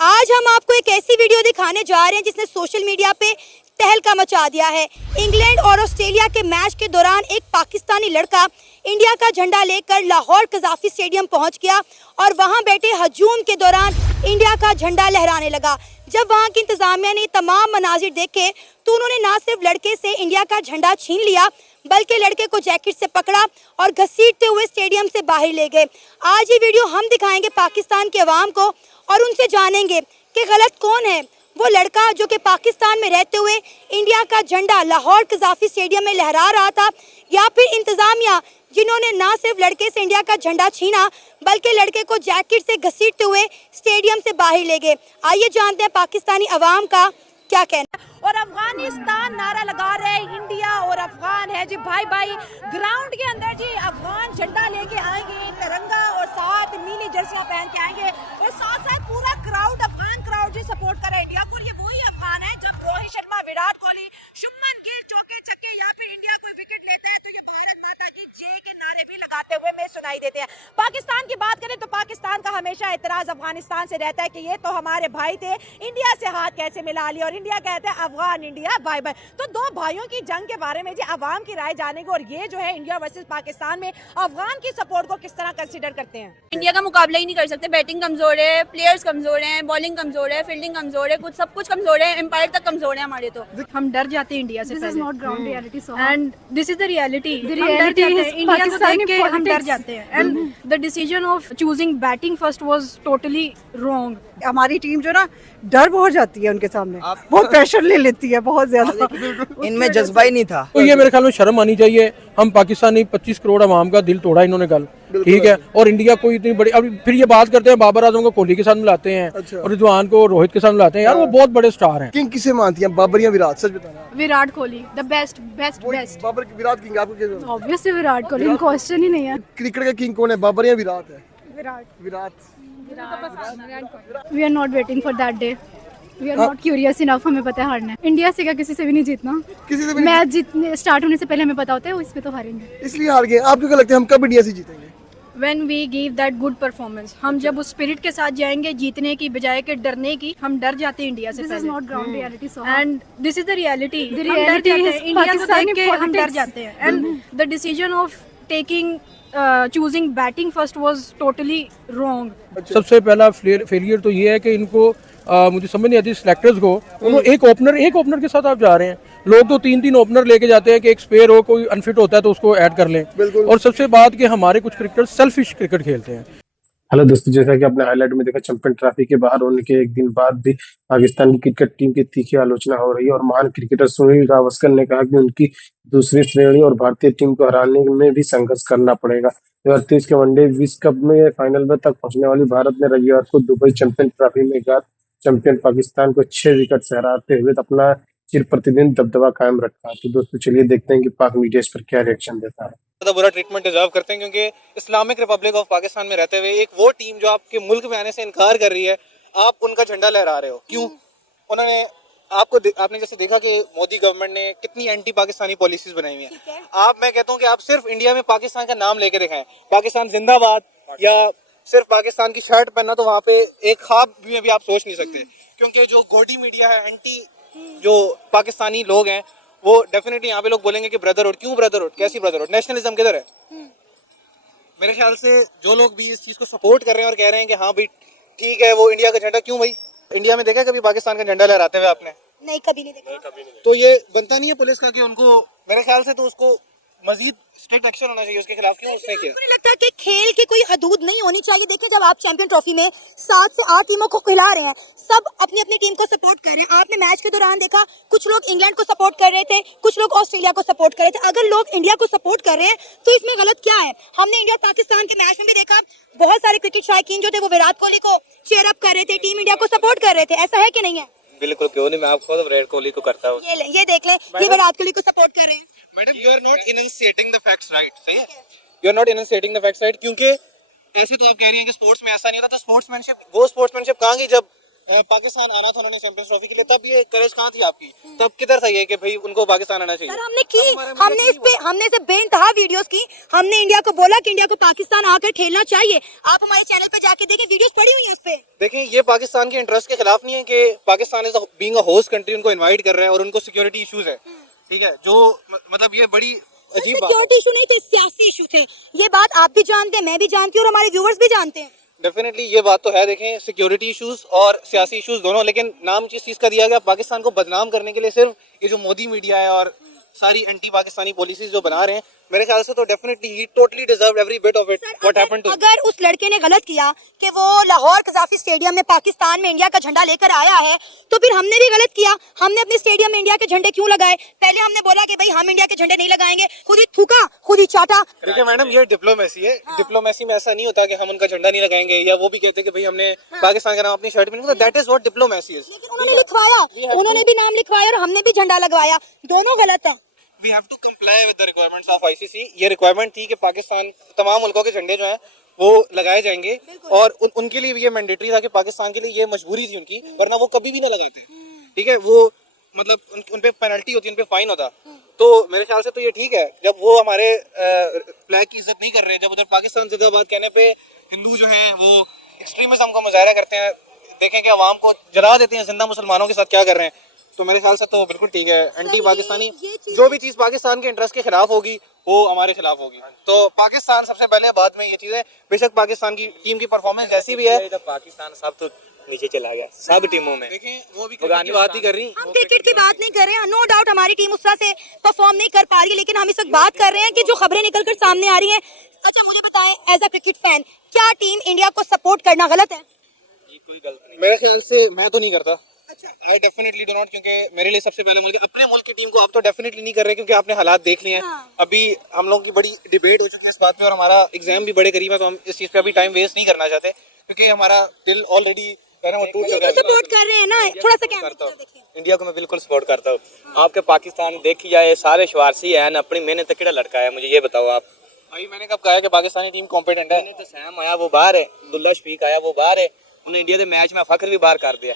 आज हम आपको एक ऐसी वीडियो दिखाने जा रहे हैं जिसने सोशल मीडिया पे तहलका मचा दिया है। इंग्लैंड और ऑस्ट्रेलिया के मैच के दौरान एक पाकिस्तानी लड़का इंडिया का झंडा लेकर लाहौर कज़ाफ़ी स्टेडियम पहुंच गया और वहां बैठे हजूम के दौरान इंडिया का झंडा लहराने लगा। जब वहां की इंतजामिया ने तमाम मनाजिर देखे तो उन्होंने ना सिर्फ लड़के से इंडिया का झंडा छीन लिया बल्कि लड़के को जैकेट से पकड़ा और घसीटते हुए स्टेडियम से बाहर ले गए। आज ये वीडियो हम दिखाएंगे पाकिस्तान के अवाम को और उनसे जानेंगे कि गलत कौन है, वो लड़का जो कि पाकिस्तान में रहते हुए इंडिया का झंडा लाहौर कज़ाफ़ी स्टेडियम में लहरा रहा था, या फिर इंतज़ामिया जिन्होंने ना सिर्फ लड़के से इंडिया का झंडा छीना बल्कि लड़के को जैकेट से घसीटते हुए स्टेडियम से बाहर ले गए। आइए जानते हैं पाकिस्तानी अवाम का क्या कहना। और अफगानिस्तान नारा लगा रहे हैं, इंडिया और अफगान है जी भाई भाई। ग्राउंड के अंदर जी अफगान झंडा लेके आएंगे, तिरंगा और साथ नीली जर्सियां पहन के आएंगे और साथ साथ पूरा क्राउड अफगान क्राउड जी सपोर्ट कर रहा है इंडिया को। ये वही अफगान है जब रोहित शर्मा, विराट कोहली, शुभमन गिल चौके छक्के या फिर इंडिया कोई विकेट लेता है तो ये भारत माता की जय के नारे भी लगाते हुए में सुनाई देते हैं। पाकिस्तान की बात करें तो पाकिस्तान का हमेशा एतराज अफगानिस्तान से रहता है कि ये तो हमारे भाई थे, इंडिया से हाथ कैसे मिला लिया, और इंडिया कहते हैं अफगान इंडिया बाय बाय। तो दो भाइयों की जंग के बारे में जी अवाम की राय जानेंगे और ये जो है इंडिया वर्सेस पाकिस्तान में अफगान की सपोर्ट को किस तरह कंसीडर करते हैं। इंडिया का मुकाबला ही नहीं कर सकते, बैटिंग कमजोर है, प्लेयर्स कमजोर हैं, बॉलिंग कमजोर है, फील्डिंग कमजोर है, कुछ सब कुछ कमजोर है, एम्पायर तक कमजोर है हमारे। तो हम डर जाते हैं इंडिया से। This is not ground reality, so and this is the reality. reality is India को देख Pakistani के हम डर politics. जाते हैं। And the decision of choosing batting first was totally wrong. हमारी टीम जो ना डर बहुत जाती है उनके सामने, बहुत प्रेशर ले लेती है बहुत ज्यादा। इनमें जज्बा ही नहीं था। तो ये मेरे ख्याल में शर्म आनी चाहिए। हम पाकिस्तानी 25 करोड़ अवाम का दिल तोड़ा इन्होंने कल, ठीक है। और इंडिया को इतनी बड़ी, अब फिर ये बात करते हैं बाबर आजम को कोहली के साथ मिलाते हैं और रिजवान को रोहित के साथ मिलाते हैं। यार वो बहुत बड़े स्टार हैं। किंग किसे मानती हैं, बाबर या विराट? सच बताना। Virat Kohli the best best best. Babar की विराट किंग आपको क्या? ऑब्वियसली विराट कोहली, क्वेश्चन ही नहीं है। क्रिकेट का किंग कौन है, बाबर या विराट है? Virat. We are not waiting for that day, we are not curious enough. हमें पता है हारना है, इंडिया से क्या किसी से भी नहीं जीतना। किसी से भी मैच जीतने स्टार्ट होने से पहले हमें पता होता है इसमें तो हारेंगे, इसलिए हार गए। आपको क्या लगता है हम कब इंडिया से जीतेंगे? When we give that good performance, हम जब उस स्पिरिट के साथ जाएंगे जीतने की बजाय के डरने की, हम डर जाते हैं इंडिया से। This is not ground reality, so and this is the reality. reality is India को देख Pakistani के हम डर politics. जाते हैं। And the decision of taking choosing batting first was totally wrong. सबसे पहला फेलियर तो ये है कि इनको मुझे समझ नहीं आती सिलेक्टर्स को। उन्होंने एक ओपनर के साथ आप जा रहे हैं। लोग तो 3 ओपनर लेके जाते हैं कि एक स्पेयर हो, कोई अनफिट होता है तो उसको ऐड कर लें। और सबसे बात कि हमारे कुछ क्रिकेटर सेल्फिश क्रिकेट खेलते हैं। हेलो दोस्तों, जैसा कि आपने हाईलाइट में देखा, चैंपियन ट्रॉफी के बाहर होने के एक दिन बाद भी पाकिस्तान की क्रिकेट टीम की तीखी आलोचना हो रही है और महान क्रिकेटर सुनील गावस्कर ने कहा कि उनकी दूसरी श्रेणी और भारतीय टीम को हराने में भी संघर्ष करना पड़ेगा। 2023 के वनडे विश्व कप में फाइनल में तक पहुंचने वाली भारत ने रविवार को दुबई चैंपियन ट्रॉफी में चैंपियन पाकिस्तान को 6 विकेट से हराते हुए अपना चिर प्रतिदिन दबदबा कायम रखा। तो दोस्तों चलिए देखते हैं कि पाक मीडिया इस पर क्या रिएक्शन देता है। ज्यादा बुरा ट्रीटमेंट डिजर्व करते हैं क्योंकि इस्लामिक रिपब्लिक ऑफ पाकिस्तान में रहते हुए एक वो टीम जो आपके मुल्क में आने से इनकार कर रही है, आप उनका झंडा लहरा रहे हो। क्यों? उन्होंने आपने जैसे देखा कि मोदी गवर्नमेंट ने कितनी एंटी पाकिस्तानी पॉलिसीज बनाई हुई है। मैं कहता हूँ कि आप सिर्फ इंडिया में पाकिस्तान का नाम लेके दिखाएं, पाकिस्तान जिंदाबाद, या सिर्फ पाकिस्तान की शर्ट पहनना, तो वहाँ पे एक ख्वाब में भी आप सोच नहीं सकते। क्योंकि जो गोडी मीडिया है, एंटी जो पाकिस्तानी लोग हैं, वो डेफिनेटली यहाँ पे लोग बोलेंगे कि ब्रदरहुड। क्यों ब्रदरहुड? कैसी ब्रदरहुड? नेशनलिज्म किधर है? मेरे ख्याल से जो लोग भी इस चीज को सपोर्ट कर रहे हैं और कह रहे हैं कि हाँ भाई ठीक है, वो इंडिया का झंडा, क्यों भाई इंडिया में देखा कभी पाकिस्तान का झंडा लहराते हुए आपने? नहीं, कभी नहीं देखा। तो ये बनता नहीं है पुलिस का कि उनको, मेरे ख्याल से तो उसको मजीद स्ट्रिक्ट एक्शन होना चाहिए उसके खिलाफ। क्यों उसने किया? मुझे लगता है कि खेल की कोई हदूद नहीं होनी चाहिए। देखिए, जब आप चैंपियन ट्रॉफी में 7 से 8 टीमों को खिला रहे हैं, सब अपनी अपनी टीम को सपोर्ट कर रहे हैं। आपने मैच के दौरान देखा कुछ लोग इंग्लैंड को सपोर्ट कर रहे थे, कुछ लोग ऑस्ट्रेलिया को सपोर्ट कर रहे थे। अगर लोग इंडिया को सपोर्ट कर रहे हैं तो इसमें गलत क्या है? हमने इंडिया पाकिस्तान के मैच में भी देखा, बहुत सारे क्रिकेट शायकीन जो थे वो विराट कोहली को चीयर अप कर रहे थे, टीम इंडिया को सपोर्ट कर रहे थे। ऐसा है कि नहीं है? बिल्कुल, क्यों नहीं, मैं आप खुद विराट कोहली को करता हूँ। ये देख लें, ये विराट कोहली को सपोर्ट कर रहे हैं। Madam, you are not enunciating the facts right. सही है, you are not enunciating the facts right. क्योंकि ऐसे तो आप कह रही हैं कि स्पोर्ट्स में ऐसा नहीं होता, तो स्पोर्ट्समैनशिप, वो स्पोर्ट्समैनशिप कहाँ गई जब पाकिस्तान आना था उन्होंने चैंपियंस ट्रॉफी के लिए, तब ये करेज कहाँ थी आपकी? तब किधर था ये कि भाई उनको पाकिस्तान आना चाहिए? सर हमने इस पे बेइंतहा वीडियोस की, हमने इंडिया को बोला कि इंडिया को पाकिस्तान आकर खेलना चाहिए। आप हमारे चैनल पे जाके देखें, वीडियोस पड़ी हुई हैं उस पे। देखें, ये पाकिस्तान के इंटरेस्ट के खिलाफ नहीं है कि Pakistan is being a host country उनको इनवाइट कर रहा है और उनको सिक्योरिटी इश्यूज है, ठीक है, जो मतलब ये बड़ी अजीब बात है। सिक्योरिटी इशू नहीं थे, सियासी इशू थे। ये बात आप भी जानते हैं, मैं भी जानती हूँ और हमारे व्यूअर्स भी जानते हैं। डेफिनेटली ये बात तो है। देखें, सिक्योरिटी इश्यूज और सियासी इश्यूज दोनों, लेकिन नाम जिस चीज़ का दिया गया पाकिस्तान को बदनाम करने के लिए, सिर्फ ये जो मोदी मीडिया है और सारी एंटी पाकिस्तानी पॉलिसीज जो बना रहे हैं, मेरे ख्याल से तो definitely he totally deserve every bit of it what happened to. अगर उस लड़के ने गलत किया कि वो लाहौर कज़ाफी स्टेडियम में पाकिस्तान में इंडिया का झंडा लेकर आया है, तो फिर हमने भी गलत किया। हमने अपने स्टेडियम में इंडिया के झंडे क्यों लगाए? पहले हमने बोला कि भाई हम इंडिया के झंडे नहीं लगाएंगे, खुद ही थूका, खुद ही चाटा। देखिए मैडम, ये डिप्लोमेसी है। डिप्लोमेसी में ऐसा नहीं होता कि हम उनका झंडा नहीं लगाएंगे, या वो भी कहते कि भाई हमने पाकिस्तान का नाम अपनी शर्ट में नहीं, that is what diplomacy is. लेकिन उन्होंने लिखवाया, उन्होंने भी नाम लिखवाया और हमने भी झंडा लगवाया, दोनों गलत था। We have to comply with the requirements of ICC। ये रिक्वायरमेंट थी कि पाकिस्तान तमाम मुल्कों के झंडे जो हैं वो लगाए जाएंगे, और उनके लिए भी ये मैंडेटरी था कि पाकिस्तान के लिए ये मजबूरी थी उनकी, वरना वो कभी भी ना लगाते, ठीक है। वो मतलब उन पे पेनल्टी होती, उन पे फाइन होता। तो मेरे ख्याल से तो ये ठीक है, जब वो हमारे फ्लैग की इज्जत नहीं कर रहे, जब उधर पाकिस्तान जिंदाबाद कहने पे हिंदू जो हैं वो एक्सट्रीमिज्म का मुजाहरा करते हैं, देखें कि अवाम को जला देते हैं जिंदा मुसलमानों के साथ क्या कर रहे हैं, तो मेरे ख्याल से तो बिल्कुल ठीक है। एंटी पाकिस्तानी जो भी चीज़ पाकिस्तान के इंटरेस्ट के खिलाफ होगी वो हमारे खिलाफ होगी। तो पाकिस्तान सबसे पहले, बाद में ये चीज़ें। बेशक पाकिस्तान की टीम की परफॉर्मेंस जैसी भी है, पाकिस्तान सब तो नीचे चला गया सब टीमों में। देखें वो भी क्रिकेट की बात ही कर रही। हम क्रिकेट की बात नहीं कर रहे हैं, नो डाउट हमारी टीम उस तरह से परफॉर्म नहीं कर पा रही है, लेकिन हम इस वक्त बात कर रहे हैं कि जो खबरें निकल कर सामने आ रही हैं। अच्छा मुझे बताएं, एज अ क्रिकेट फैन, क्या टीम इंडिया को सपोर्ट करना गलत है? कोई गलत नहीं। मेरे ख्याल से मैं तो नहीं करता। आई डेफिनेटली डू नॉट, क्योंकि मेरे लिए सबसे पहले अपने मुल्क की टीम को आप तो डेफिनेटली नहीं कर रहे, क्योंकि आपने हालात देख लिए हैं। अभी हम लोग की बड़ी डिबेट हो चुकी है इस बात पे, और हमारा एग्जाम भी बड़े करीब है, तो हम इस चीज़ पे अभी टाइम वेस्ट नहीं करना चाहते, क्योंकि हमारा दिल ऑलरेडी टूट चुका है। सपोर्ट कर रहे हैं ना, थोड़ा सा क्या करता हूँ इंडिया को, मैं बिल्कुल सपोर्ट करता हूँ। आपके पाकिस्तान देखी जाए सारे शवारसी है ना, अपनी मेहनत किड़ा लड़का है, मुझे ये बताओ आप। भाई मैंने कब कहा है कि पाकिस्तानी टीम कॉम्पिटेंट है? तो सैम आया वो बाहर है, अब्दुल्ला शफीक आया वो बाहर है, उन्हें इंडिया के मैच में फखर भी बाहर कर दिया।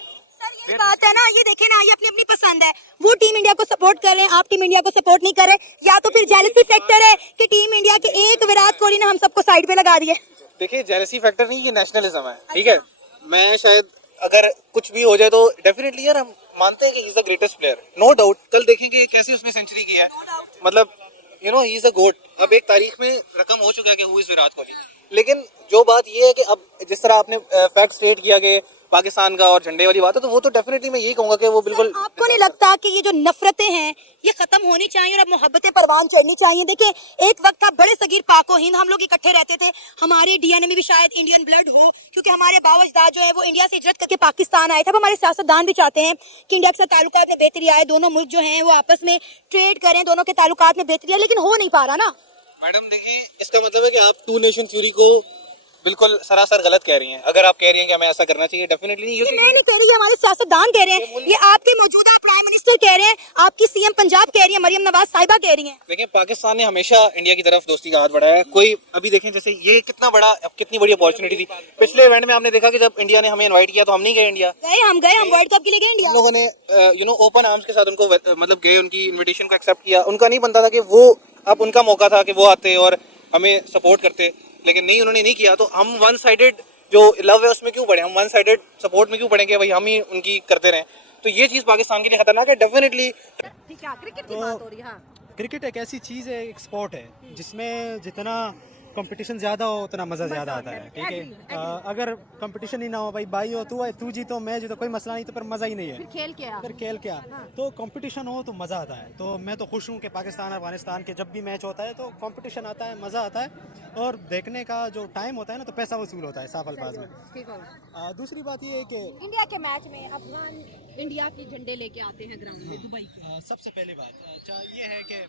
ये बात है ना, ये देखें ना, ये अपनी अपनी पसंद है। वो टीम इंडिया को सपोर्ट कर रहे हैं, आप टीम इंडिया को सपोर्ट नहीं कर रहे, या तो फिर जेलसी फैक्टर है कि टीम इंडिया के एक विराट कोहली ने हम सबको साइड पे लगा दिया। देखिए जेलसी फैक्टर नहीं, ये नेशनलिज्म है, ठीक है। मैं शायद अगर कुछ भी हो जाए तो डेफिनेटली यार हम मानते हैं कि he is the greatest player, no doubt. कल देखेंगे कैसे उसने सेंचुरी की है, मतलब you know he is the goat. अब एक तारीख में रकम हो चुका है कि हु इज विराट कोहली। लेकिन जो बात ये है कि अब जिस तरह आपने फैक्ट स्टेट किया कि पाकिस्तान का और झंडे वाली बात है, तो वो तो डेफिनेटली मैं यही कहूंगा कि वो बिल्कुल। आपको नहीं लगता कि ये जो नफरतें हैं ये खत्म होनी चाहिए और अब मोहब्बतें परवान चढ़नी चाहिए? देखिए एक वक्त था बड़े सगीर पाको हिंद हम लोग इकट्ठे रहते थे, हमारे डीएनए में भी शायद इंडियन ब्लड हो, क्योंकि हमारे बावजदाद जो है वो इंडिया से हिजरत करके पाकिस्तान आए थे। अब हमारे सियासतदान भी चाहते हैं कि इंडिया के साथ ताल्लुकात में बेहतरी आए, दोनों मुल्क जो हैं वो आपस में ट्रेड करें, दोनों के ताल्लुकात में बेहतरी आए, लेकिन हो नहीं पा रहा ना। मैडम देखिए, इसका मतलब है कि आप टू नेशन थ्योरी को बिल्कुल सरासर गलत कह रही हैं। अगर आप कह रही हैं कि हमें ऐसा करना चाहिए, डेफिनेटली नहीं। ये मैं नहीं कह रही, ये हमारे सियासतदान कह रहे हैं, ये आपके मौजूदा प्राइम मिनिस्टर कह रहे हैं, आपकी सीएम पंजाब कह रही है, मरियम नवाज साहिबा कह रही हैं। देखिए पाकिस्तान ने हमेशा इंडिया की तरफ दोस्ती का हाथ बढ़ाया है। कोई अभी देखें जैसे ये कितना बड़ा, कितनी बड़ी अपॉर्चुनिटी थी। पिछले इवेंट में आपने देखा कि जब इंडिया ने हमें इन्वाइट किया तो हम नहीं गए इंडिया, हम वर्ल्ड कप के लिए गए इंडिया। लोगों ने यू नो ओपन आर्म्स के साथ उनको मतलब गए, उनकी इन्विटेशन को एक्सेप्ट किया। उनका नहीं बनता था कि वो, अब उनका मौका था कि वो आते और हमें सपोर्ट करते, लेकिन नहीं, उन्होंने नहीं किया। तो हम वन साइडेड जो लव है उसमें क्यों पड़े, हम वन साइडेड सपोर्ट में क्यों पड़े कि भाई हम ही उनकी करते रहें? तो ये चीज़ पाकिस्तान के लिए खतरनाक है डेफिनेटली। ठीक है, क्रिकेट की बात हो रही है। हाँ, क्रिकेट एक ऐसी चीज़ है, एक स्पोर्ट है जिसमें जितना कंपटीशन ज़्यादा हो उतना मज़ा ज़्यादा आता है, ठीक है। अगर कंपटीशन ही ना हो, भाई हो तू जीतो मैं जीतो, कोई मसला नहीं, तो फिर मज़ा ही नहीं है। फिर खेल क्या? तो कंपटीशन हो तो मज़ा आता है। तो मैं तो खुश हूँ कि पाकिस्तान और अफगानिस्तान के जब भी मैच होता है तो कंपटीशन आता है, मज़ा आता है, और देखने का जो टाइम होता है ना तो पैसा वसूल होता है साफ अल्फाज में। दूसरी बात ये है कि इंडिया के मैच में अफगान इंडिया के झंडे लेके आते हैं ग्राउंड में दुबई। सबसे पहली बात ये है कि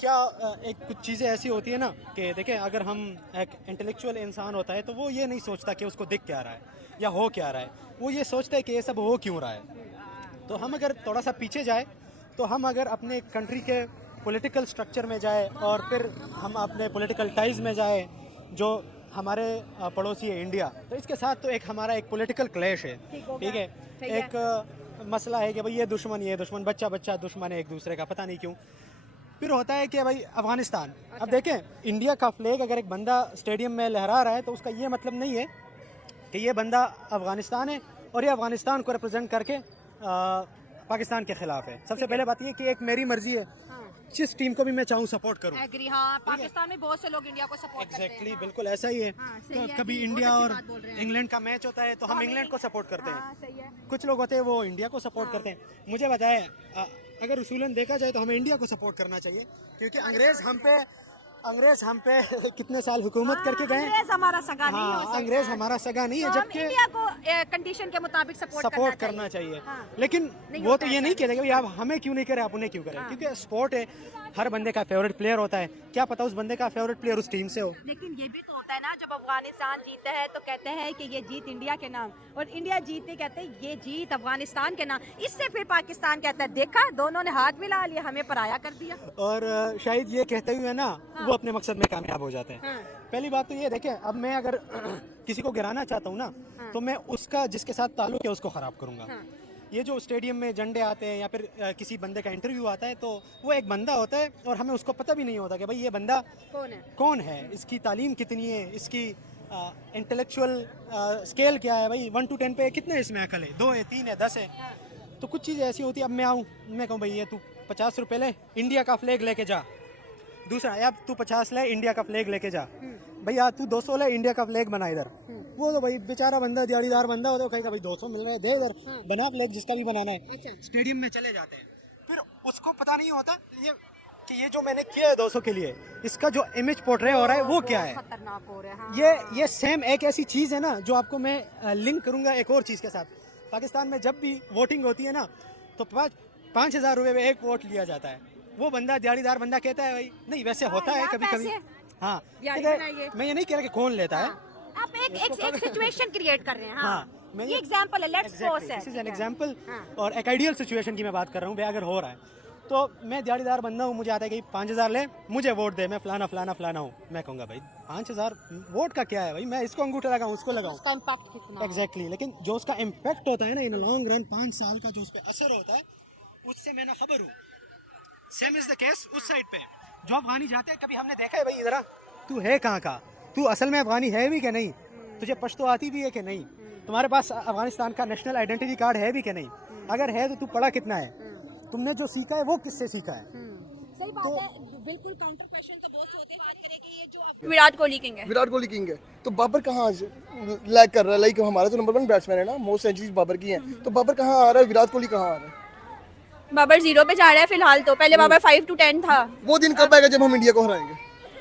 क्या एक कुछ चीज़ें ऐसी होती है ना कि देखें, अगर हम एक इंटेलेक्चुअल इंसान होता है तो वो ये नहीं सोचता कि उसको दिख क्या रहा है या हो क्या रहा है, वो ये सोचता है कि ये सब हो क्यों रहा है। तो हम अगर थोड़ा सा पीछे जाए, तो हम अगर अपने कंट्री के पॉलिटिकल स्ट्रक्चर में जाए और फिर हम अपने पॉलिटिकल टाइज में जाए, जो हमारे पड़ोसी है इंडिया, तो इसके साथ तो एक हमारा एक पॉलिटिकल क्लैश है, ठीक है। एक मसला है कि भाई ये दुश्मन, बच्चा बच्चा दुश्मन है एक दूसरे का, पता नहीं क्यों। फिर होता है कि भाई अफगानिस्तान, अब देखें इंडिया का फ्लैग अगर एक बंदा स्टेडियम में लहरा रहा है तो उसका ये मतलब नहीं है कि ये बंदा अफगानिस्तान है और ये अफगानिस्तान को रिप्रेजेंट करके पाकिस्तान के खिलाफ है। सबसे पहले बात ये कि एक मेरी मर्जी है, जिस टीम को भी मैं चाहूँ सपोर्ट करूँ। एग्री, हाँ, पाकिस्तान में बहुत से लोग इंडिया को सपोर्ट करते हैं। एग्जैक्टली, बिल्कुल ऐसा ही है। तो कभी इंडिया और इंग्लैंड का मैच होता है तो हम इंग्लैंड को सपोर्ट करते हैं, कुछ लोग होते हैं वो इंडिया को सपोर्ट करते हैं। मुझे बताए अगर उसूलन देखा जाए तो हमें इंडिया को सपोर्ट करना चाहिए, क्योंकि अंग्रेज हम पे कितने साल हुकूमत करके गए। अंग्रेज हमारा सगा नहीं हो सकता। अंग्रेज हमारा सगा नहीं है, जबकि इंडिया को कंडीशन के मुताबिक सपोर्ट करना चाहिए। लेकिन वो तो ये नहीं कहेगा भाई आप हमें क्यों नहीं करें, आप उन्हें क्यों करें, क्योंकि स्पोर्ट है, हर बंदे का फेवरेट प्लेयर होता है। क्या पता उस बंदे का फेवरेट प्लेयर उस टीम से हो। लेकिन ये भी तो होता है ना, जब अफगानिस्तान जीता है तो कहते हैं कि ये जीत इंडिया के नाम, और इंडिया जीतते कहते हैं ये जीत अफगानिस्तान के नाम। इससे फिर पाकिस्तान कहता है देखा दोनों ने हाथ मिला लिया, हमें पराया कर दिया। और शायद ये कहते हुए ना वो अपने मकसद में कामयाब हो जाते हैं। पहली बात तो ये देखें, अब मैं अगर किसी को गिराना चाहता हूँ ना तो मैं उसका जिसके साथ ताल्लुक है उसको खराब करूँगा। ये जो स्टेडियम में झंडे आते हैं या फिर किसी बंदे का इंटरव्यू आता है तो वो एक बंदा होता है और हमें उसको पता भी नहीं होता कि भाई ये बंदा कौन है, इसकी तालीम कितनी है, इसकी इंटेलेक्चुअल स्केल क्या है, भाई 1 to 10 पे कितने इसमें अकल है, 2 है, 3 है, 10 है। तो कुछ चीज़ें ऐसी होती है। अब मैं आऊँ, मैं कहूँ भाई ये तू 50 रुपये ले, इंडिया का फ्लैग लेके जा। दूसरा, अब तू 50 ले, इंडिया का फ्लैग लेके जा। भैया तू 200 ले, इंडिया का फ्लैग बना इधर। वो तो भाई बेचारा बंदा, दिहाड़ीदार बंदा होता है, कहेगा भाई 200 मिल रहे हैं, दे इधर, बना फ्लैग जिसका भी बनाना है। स्टेडियम में चले जाते हैं, फिर उसको पता नहीं होता ये जो मैंने किया है 200 के लिए, इसका जो इमेज पोर्ट्रे हो रहा है वो क्या है। खतरनाक हो रहा है। ये सेम एक ऐसी चीज़ है ना जो आपको मैं लिंक करूंगा एक और चीज़ के साथ। पाकिस्तान में जब भी वोटिंग होती है ना तो 5,000 रुपये में एक वोट लिया जाता है। वो बंदा, दिहाड़ीदार बंदा कहता है भाई नहीं, वैसे होता है कभी कभी। हाँ, मैं ये नहीं कह रहा कि कौन लेता है, आप एक सिचुएशन क्रिएट कर रहे हैं। हाँ, मैं ये एग्जांपल है, let's suppose this is an example, और एक आइडियल सिचुएशन की मैं बात कर रहा हूँ। भाई अगर हो रहा है तो मैं दिहाड़ीदार बंदा हूँ, मुझे आता है कि 5,000 ले, मुझे वोट दे, मैं फलाना फलाना फलाना हूँ। मैं कहूँगा भाई 5,000 वोट का क्या है भाई, मैं इसको अंगूठा लगाऊँ, उसको लगाऊँ, उसका इम्पैक्ट कितना। एग्जैक्टली। लेकिन जो उसका इम्पैक्ट होता है ना इन लॉन्ग रन, 5 साल का जो उस पर असर होता है, उससे मैं ना खबर हूँ। सेम इज द केस उस साइड पे जो अफगानी जाते हैं। कभी हमने देखा है भाई इधर तू है कहाँ का, तू असल में अफगानी है भी कि नहीं, तुझे पश्तो आती भी है कि नहीं, तुम्हारे पास अफगानिस्तान का नेशनल आइडेंटिटी कार्ड है भी कि नहीं, अगर है तो तू पढ़ा कितना है, तुमने जो सीखा है वो किससे सीखा है। सही बात है, बिल्कुल काउंटर क्वेश्चन तो बहुत होते हैं। बात करें कि ये जो विराट कोहली किंग है। विराट कोहली किंग है, तो बाबर कहाँ लैग कर रहा है? लाइक हमारा तो नंबर 1 बैट्समैन है ना, मोस्ट सेंचुरीज बाबर की हैं, तो बाबर कहाँ आ रहा है, विराट कोहली कहाँ आ रहा है? बाबर 0 पे जा रहा है फिलहाल तो, पहले बाबर 5 to 10 था। वो दिन कब आएगा जब हम इंडिया को हराएंगे?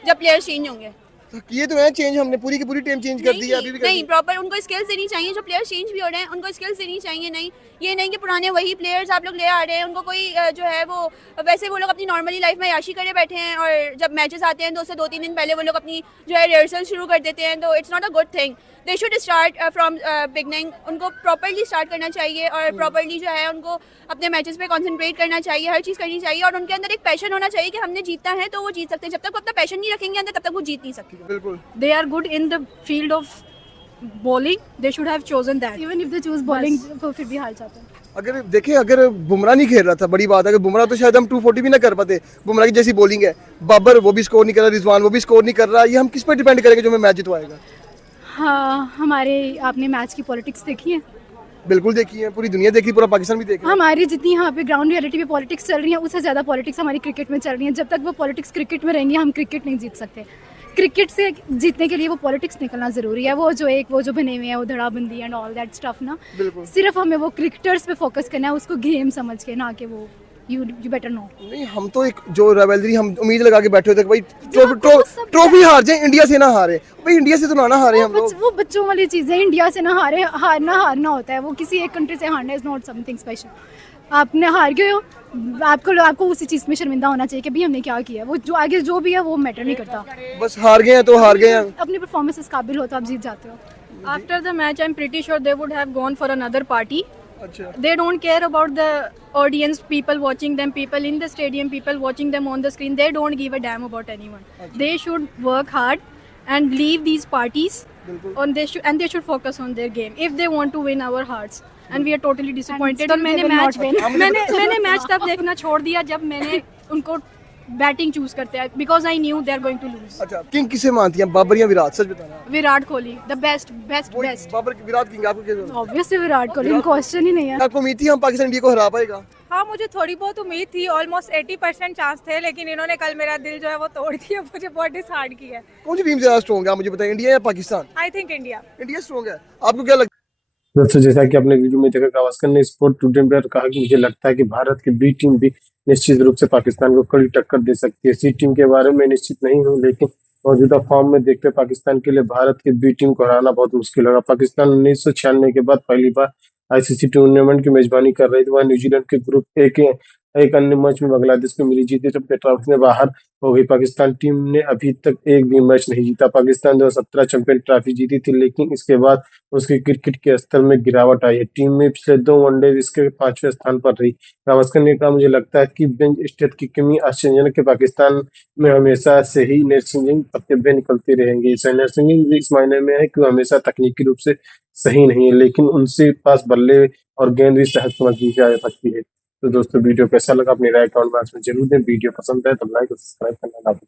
जब प्लेयर्स चेंज होंगे। तो ये तो है चेंज, हमने पूरी की पूरी टीम चेंज कर दी है अभी भी। नहीं, प्रॉपर उनको स्किल्स देनी चाहिए। जो प्लेयर्स चेंज भी हो रहे हैं उनको स्किल्स देनी चाहिए। नहीं, ये नहीं कि पुराने वही प्लेयर्स आप लोग ले आ रहे हैं, उनको कोई जो है वो वैसे वो लोग अपनी नॉर्मली लाइफ में याशी करे बैठे हैं, और जब मैचेस आते हैं तो उससे 2-3 दिन पहले वो लोग अपनी जो है रिहर्सल शुरू कर देते हैं। तो it's not a good thing. They should start from beginning. उनको प्रॉपरली स्टार्ट करना चाहिए और प्रॉपरली जो है उनको अपने मैचेस पे कंसंट्रेट करना चाहिए, हर चीज़ करनी चाहिए, और उनके अंदर एक पैशन होना चाहिए कि हमने जीतना है तो वो जीत सकते हैं। जब तक वो अपना पैशन नहीं रखेंगे अंदर तब तक वो जीत नहीं सकते। बिल्कुल। They are good in the field of bowling. They should have chosen that. Even if they choose bowling, वो फिर भी हार जाते हैं। अगर देखें, अगर बुमराह नहीं खेल रहा था, बड़ी बात है, अगर बुमराह तो शायद हम 240 भी ना कर पाते। बुमराह की जैसी बॉलिंग है, बाबर वो भी स्कोर नहीं कर रहा, रिजवान वो भी स्कोर नहीं कर रहा, ये हम किस पर डिपेंड करेंगे जो हमें मैच जितवाएगा? हाँ, हमारे आपने मैच की पॉलिटिक्स देखी है? बिल्कुल देखी है, पूरी दुनिया देखी, पूरा पाकिस्तान भी देख रहा है। हमारी जितनी यहाँ पे ग्राउंड रियलिटी पे पॉलिटिक्स चल रही है, उससे ज़्यादा पॉलिटिक्स हमारी क्रिकेट में चल रही है। जब तक वो पॉलिटिक्स क्रिकेट में रहेंगी, हम क्रिकेट नहीं जीत सकते। क्रिकेट से जीतने के लिए वो पॉलिटिक्स निकलना ज़रूरी है। वो जो बने हुए हैं वो धड़ाबंदी एंड ऑल दैट स्टफ ना, सिर्फ हमें वो क्रिकेटर्स पे फोकस करना है, उसको गेम समझ के, ना कि वो यू बेटर नो। नहीं, हम तो एक जो रिवैल्री हम उम्मीद लगा के बैठे होते भाई ट्रॉफी हार जाए, इंडिया से ना हारे। भाई इंडिया से तो ना हारे हम लोग। वो बच्चों वाली चीज़ है, इंडिया से ना हारना होता है। वो किसी एक कंट्री से हारना इज नॉट समथिंग स्पेशल। आपने हार गए हो, आपको उसी चीज़ में शर्मिंदा होना चाहिए कि भाई हमने क्या किया। वो जो आगे जो भी है वो मैटर नहीं करता। बस हार गए हैं तो हार गए हैं। अपनी परफॉर्मेंस काबिल हो तो आप जीत जाते हो। After the match, I'm pretty sure they would have gone for another party. अच्छा। They don't care about the audience, people watching them, people in the stadium, people watching them on the screen. They don't give a damn about anyone. They should work hard and leave these parties. And they should focus on their game if they want to win our hearts. And we are totally disappointed. और मैंने match तब देखना छोड़ दिया जब मैंने उनको batting choose करते हैं because I knew they are going to lose. अच्छा, किंग किसे मानती हैं, बाबर या विराट? सच बताना. Virat Kohli the best best best. Babar Virat king आपको क्या? ऑब्वियसली विराट कोहली, क्वेश्चन ही नहीं है. आपको उम्मीद थी हम पाकिस्तान इंडिया को हरा पाएगा? हाँ, मुझे थोड़ी बहुत उम्मीद थी. ऑलमोस्ट 80% चांस थे, लेकिन इन्होंने कल मेरा दिल जो है वो तोड़ दिया. मुझे बहुत डिसहार्ट किया. कौन सी टीम ज्यादा स्ट्रॉन्ग है, आप मुझे बताएं, इंडिया या Pakistan? I think India. India strong है. आपको क्या लगता है? दोस्तों, जैसा कि आपने वीडियो में देखा, गावस्कर ने स्पोर्ट टुडे पर कहा कि मुझे लगता है कि भारत की बी टीम भी निश्चित रूप से पाकिस्तान को कड़ी टक्कर दे सकती है. सी टीम के बारे में निश्चित नहीं हूं, लेकिन मौजूदा फॉर्म में देखते पाकिस्तान के लिए भारत की बी टीम को हराना बहुत मुश्किल होगा. पाकिस्तान 1996 के बाद पहली बार आईसीसी टूर्नामेंट की मेजबानी कर रही थी. वह न्यूजीलैंड के ग्रुप ए के एक अन्य मैच में बांग्लादेश को मिली जीती जब ट्रॉफी में बाहर हो गई. पाकिस्तान टीम ने अभी तक एक भी मैच नहीं जीता. पाकिस्तान 2017 चैंपियन ट्रॉफी जीती थी, लेकिन इसके बाद उसके क्रिकेट के स्तर में गिरावट आई है. टीम में पिछले 2 वनडे इसके 5वें स्थान पर रही. गावस्कर ने कहा, मुझे लगता है कि बेंच स्टेट की कमी आश्चर्यजनक है. पाकिस्तान में हमेशा से ही नरसिंह प्रतिभा निकलती रहेंगी. नरसिंह इस मायने में है कि वो हमेशा तकनीकी रूप से सही नहीं है, लेकिन उनसे पास बल्ले और गेंद भी सहज समझी जा सकती है. तो दोस्तों, वीडियो कैसा लगा अपनी राय कमेंट बॉक्स में जरूर दें. वीडियो पसंद है तो लाइक और सब्सक्राइब करना ना भूलें.